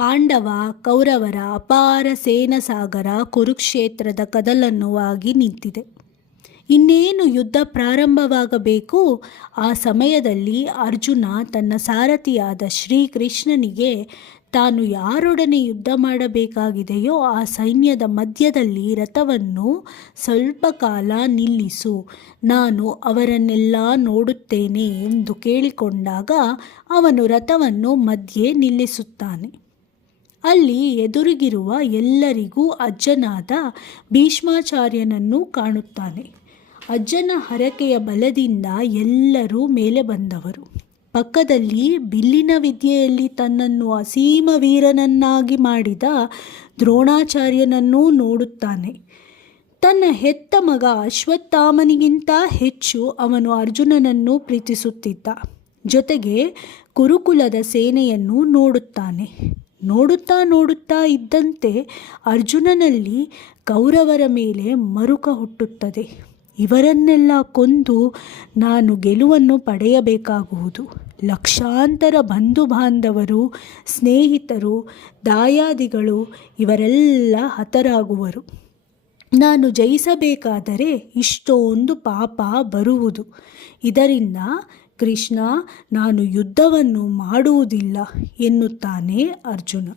ಪಾಂಡವ ಕೌರವರ ಅಪಾರ ಸೇನಸಾಗರ ಕುರುಕ್ಷೇತ್ರದ ಕದಲನ್ನುವಾಗಿ ನಿಂತಿದೆ. ಇನ್ನೇನು ಯುದ್ಧ ಪ್ರಾರಂಭವಾಗಬೇಕು. ಆ ಸಮಯದಲ್ಲಿ ಅರ್ಜುನ ತನ್ನ ಸಾರಥಿಯಾದ ಶ್ರೀಕೃಷ್ಣನಿಗೆ ತಾನು ಯಾರೊಡನೆ ಯುದ್ಧ ಮಾಡಬೇಕಾಗಿದೆಯೋ ಆ ಸೈನ್ಯದ ಮಧ್ಯದಲ್ಲಿ ರಥವನ್ನು ಸ್ವಲ್ಪ ಕಾಲ ನಿಲ್ಲಿಸು, ನಾನು ಅವರನ್ನೆಲ್ಲ ನೋಡುತ್ತೇನೆ ಎಂದು ಕೇಳಿಕೊಂಡಾಗ ಅವನು ರಥವನ್ನು ಮಧ್ಯೆ ನಿಲ್ಲಿಸುತ್ತಾನೆ. ಅಲ್ಲಿ ಎದುರಿಗಿರುವ ಎಲ್ಲರಿಗೂ ಅಜ್ಜನಾದ ಭೀಷ್ಮಾಚಾರ್ಯನನ್ನು ಕಾಣುತ್ತಾನೆ. ಅಜ್ಜನ ಹರಕೆಯ ಬಲದಿಂದ ಎಲ್ಲರೂ ಮೇಲೆ ಬಂದವರು. ಪಕ್ಕದಲ್ಲಿ ಬಿಲ್ಲಿನ ವಿದ್ಯೆಯಲ್ಲಿ ತನ್ನನ್ನು ಅಸೀಮ ವೀರನನ್ನಾಗಿ ಮಾಡಿದ ದ್ರೋಣಾಚಾರ್ಯನನ್ನೂ ನೋಡುತ್ತಾನೆ. ತನ್ನ ಹೆತ್ತ ಮಗ ಅಶ್ವತ್ಥಾಮನಿಗಿಂತ ಹೆಚ್ಚು ಅವನು ಅರ್ಜುನನನ್ನು ಪ್ರೀತಿಸುತ್ತಿದ್ದ. ಜೊತೆಗೆ ಕುರುಕುಲದ ಸೇನೆಯನ್ನು ನೋಡುತ್ತಾನೆ. ನೋಡುತ್ತಾ ಇದ್ದಂತೆ ಅರ್ಜುನನಲ್ಲಿ ಕೌರವರ ಮೇಲೆ ಮರುಕ ಹುಟ್ಟುತ್ತದೆ. ಇವರನ್ನೆಲ್ಲ ಕೊಂದು ನಾನು ಗೆಲುವನ್ನು ಪಡೆಯಬೇಕಾಗುವುದು. ಲಕ್ಷಾಂತರ ಬಂಧು ಬಾಂಧವರು, ಸ್ನೇಹಿತರು, ದಾಯಾದಿಗಳು ಇವರೆಲ್ಲ ಹತರಾಗುವರು. ನಾನು ಜಯಿಸಬೇಕಾದರೆ ಇಷ್ಟೊಂದು ಪಾಪ ಬರುವುದು. ಇದರಿಂದ ಕೃಷ್ಣ, ನಾನು ಯುದ್ಧವನ್ನು ಮಾಡುವುದಿಲ್ಲ ಎನ್ನುತ್ತಾನೆ ಅರ್ಜುನ.